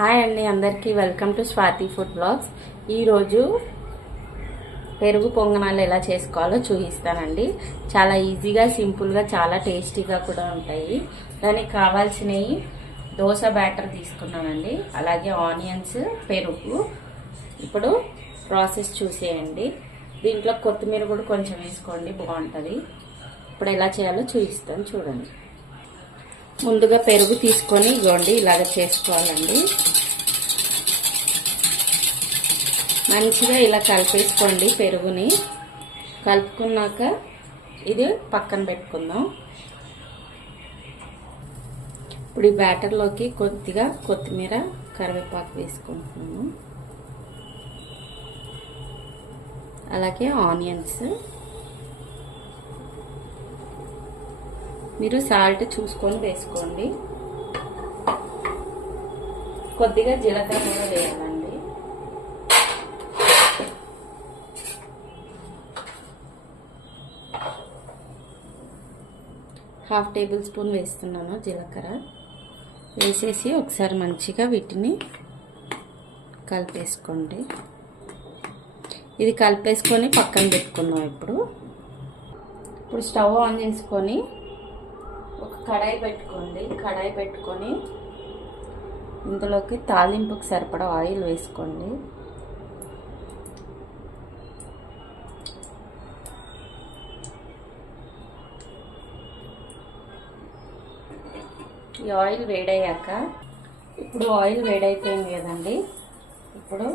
Hi అండి, అందరికీ welcome to Swathi food blogs. ఈరోజు పెరుగు పొంగనాలు ఎలా చేసుకోవాలో చూపిస్తానండి. చాలా ఈజీగా, సింపుల్గా, చాలా టేస్టీగా కూడా ఉంటాయి. దానికి కావాల్సినవి దోశ బ్యాటర్ తీసుకున్నానండి, అలాగే ఆనియన్స్, పెరుగు. ఇప్పుడు ప్రాసెస్ చూసేయండి. దీంట్లో కొత్తిమీర కూడా కొంచెం వేసుకోండి, బాగుంటుంది. ఇప్పుడు ఎలా చేయాలో చూపిస్తాను, చూడండి. ముందుగా పెరుగు తీసుకొని ఇవ్వండి, ఇలాగ చేసుకోవాలండి. మంచిగా ఇలా కలిపేసుకోండి. పెరుగుని కలుపుకున్నాక ఇది పక్కన పెట్టుకుందాం. ఇప్పుడు ఈ బ్యాటర్లోకి కొద్దిగా కొత్తిమీర, కరివేపాకు వేసుకుంటున్నాను, అలాగే ఆనియన్స్. మీరు సాల్ట్ చూసుకొని వేసుకోండి. కొద్దిగా జీలకర్ర కూడా వేయాలండి. హాఫ్ టేబుల్ స్పూన్ వేస్తున్నాను జీలకర్ర. వేసేసి ఒకసారి మంచిగా వీటిని కలిపేసుకోండి. ఇది కలిపేసుకొని పక్కన పెట్టుకుందాం. ఇప్పుడు స్టవ్ ఆన్ చేసుకొని ఒక కడాయి పెట్టుకోండి. కడాయి పెట్టుకొని ఇందులోకి తాలింపుకి సరిపడా ఆయిల్ వేసుకోండి. ఈ ఆయిల్ వేడయ్యాక, ఇప్పుడు ఆయిల్ వేడైపోయింది కదండి, ఇప్పుడు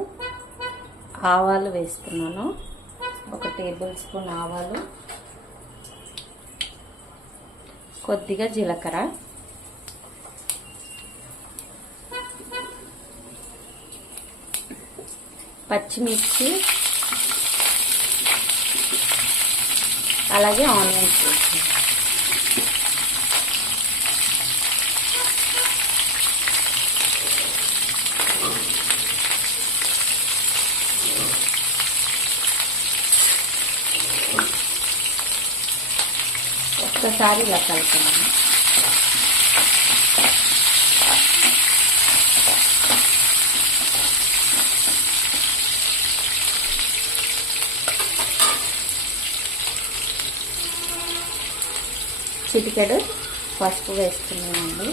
ఆవాలు వేస్తున్నాను. 1 టేబుల్ స్పూన్ ఆవాలు, కొద్దిగా జీలకర్ర, పచ్చిమిర్చి, అలాగే ఆనియన్స్ వేసి ఒక్కసారి ఇలా కలుపుతున్నాను. చిటికెడు పసుపు వేస్తున్నానండి.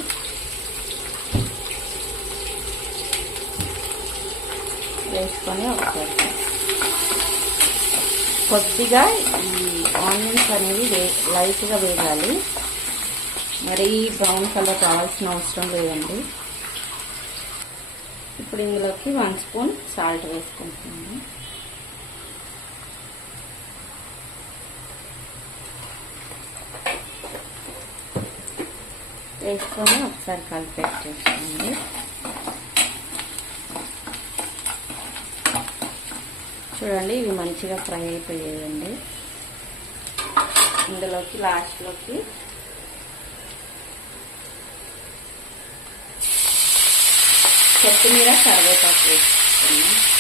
వేసుకొని ఒకసారి కొద్దిగా ఈ ఆనియన్స్ అనేవి లైట్గా వేయాలి, మరి బ్రౌన్ కలర్ రావాల్సిన అవసరం లేదండి. ఇప్పుడు ఇందులోకి 1 స్పూన్ సాల్ట్ వేసుకుంటున్నాను. వేసుకొని ఒకసారి కలిపేసుకోండి. చూడండి, ఇవి మంచిగా ఫ్రై అయిపోయాయండి. ఇందులోకి లాస్ట్లోకి కొత్తిమీర, కరివేపాకు వేసుకుంటాను.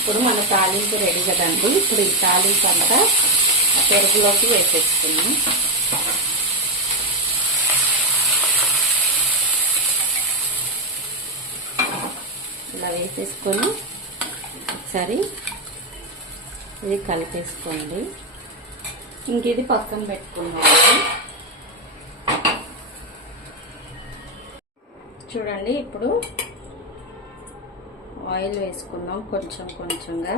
ఇప్పుడు మన తాలింపు రెడీ కదండి. ఇప్పుడు ఈ తాలింపు అంతా పెరుగులోకి వేసేసుకున్నాం. ఇలా వేసేసుకొని ఒకసారి ఇది కలిపేసుకోండి. ఇంక ఇది పక్కన పెట్టుకున్నాము. చూడండి, ఇప్పుడు ఆయిల్ వేసుకుందాం కొంచెం కొంచెంగా.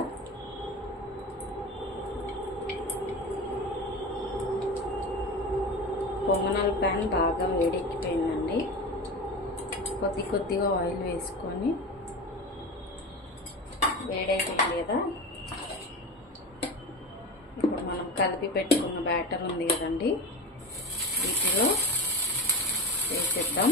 పొంగనాల ప్యాన్ బాగా వేడెక్కిపోయిందండి. కొద్దిగా ఆయిల్ వేసుకొని, వేడైపోయింది కదా, ఇప్పుడు మనం కలిపి పెట్టుకున్న బ్యాటర్ ఉంది కదండి, వీటిలో వేసేద్దాం.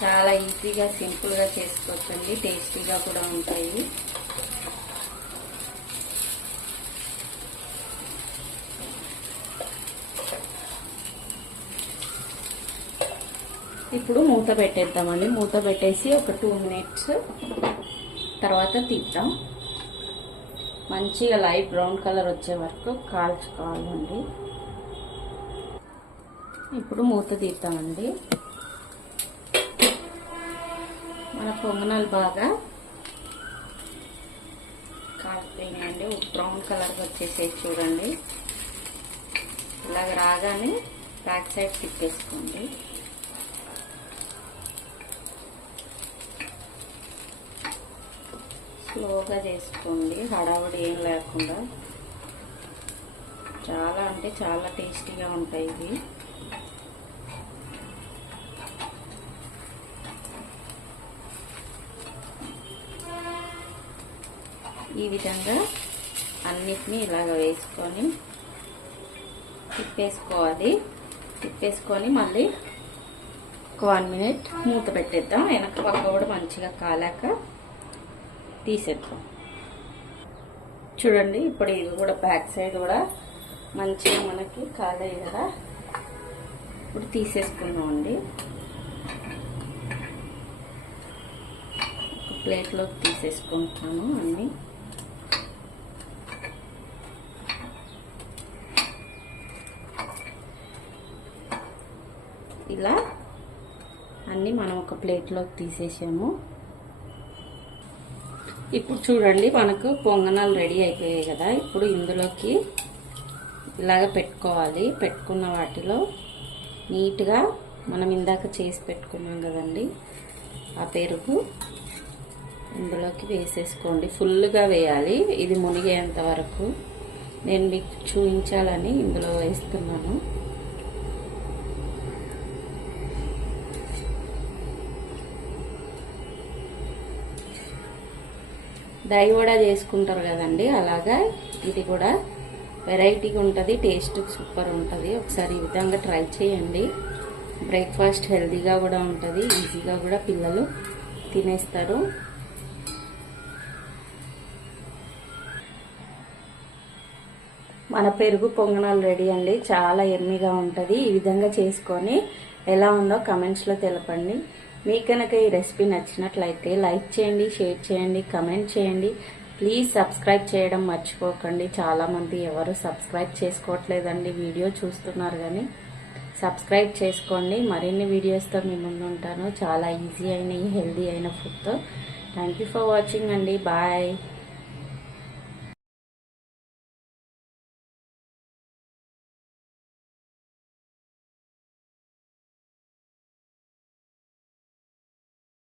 చాలా ఈజీగా సింపుల్గా చేసుకోవచ్చండి, టేస్టీగా కూడా ఉంటాయి. ఇప్పుడు మూత పెట్టేద్దామండి. మూత పెట్టేసి ఒక 2 మినిట్స్ తర్వాత తీద్దాం. మంచిగా లైట్ బ్రౌన్ కలర్ వచ్చే వరకు కాల్చుకోవాలండి. ఇప్పుడు మూత తీద్దామండి. మన పొంగనాలు బాగా కాలిపోయినాయండి. బ్రౌన్ కలర్ వచ్చేసేది చూడండి. ఇలాగ రాగానే బ్యాక్ సైడ్ తిప్పేసుకోండి. స్లోగా చేసుకోండి, హడావుడి ఏం లేకుండా. చాలా అంటే చాలా టేస్టీగా ఉంటాయి ఇవి. ఈ విధంగా అన్నిటినీ ఇలాగ వేసుకొని తిప్పేసుకోవాలి. తిప్పేసుకొని మళ్ళీ ఒక 1 మినిట్ మూత పెట్టేద్దాం. వెనక పక్క కూడా మంచిగా కాలాక తీసేద్దాం. చూడండి, ఇప్పుడు ఇది కూడా బ్యాక్ సైడ్ కూడా మంచిగా మనకి కాలాయి కదా. ఇప్పుడు తీసేసుకున్నామండి. ప్లేట్లోకి తీసేసుకుంటాను అన్నీ. ఇలా అన్నీ మనం ఒక ప్లేట్లోకి తీసేసాము. ఇప్పుడు చూడండి, మనకు పొంగనాలు రెడీ అయిపోయాయి కదా. ఇప్పుడు ఇందులోకి ఇలాగ పెట్టుకోవాలి. పెట్టుకున్న వాటిలో నీట్గా మనం ఇందాక చేసి పెట్టుకున్నాం కదండి, ఆ పెరుగు ఇందులోకి వేసేసుకోండి. ఫుల్గా వేయాలి, ఇది మునిగేంత వరకు. నేను మీకు చూపించాలని ఇందులో వేస్తున్నాను. దହି వడ చేసుకుంటారు కదండి, అలాగా ఇది కూడా వెరైటీగా ఉంటుంది, టేస్ట్ సూపర్ ఉంటుంది. ఒకసారి ఈ విధంగా ట్రై చేయండి. బ్రేక్ఫాస్ట్ హెల్తీగా కూడా ఉంటుంది, ఈజీగా కూడా పిల్లలు తినేస్తారు. మన పెరుగు పొంగనాలు రెడీ అండి. చాలా ఎమ్మీగా ఉంటుంది. ఈ విధంగా చేసుకొని ఎలా ఉందో కమెంట్స్లో తెలపండి. మీకు కనుక ఈ రెసిపీ నచ్చినట్లయితే లైక్ చేయండి, షేర్ చేయండి, కమెంట్ చేయండి. ప్లీజ్ సబ్స్క్రైబ్ చేయడం మర్చిపోకండి. చాలామంది ఎవరు సబ్స్క్రైబ్ చేసుకోవట్లేదండి. వీడియో చూస్తున్నారు కానీ సబ్స్క్రైబ్ చేసుకోండి. మరిన్ని వీడియోస్తో మీ ముందు ఉంటాను, చాలా ఈజీ అయిన హెల్దీ అయిన ఫుడ్తో. థ్యాంక్ యూ ఫర్ వాచింగ్ అండి. బాయ్.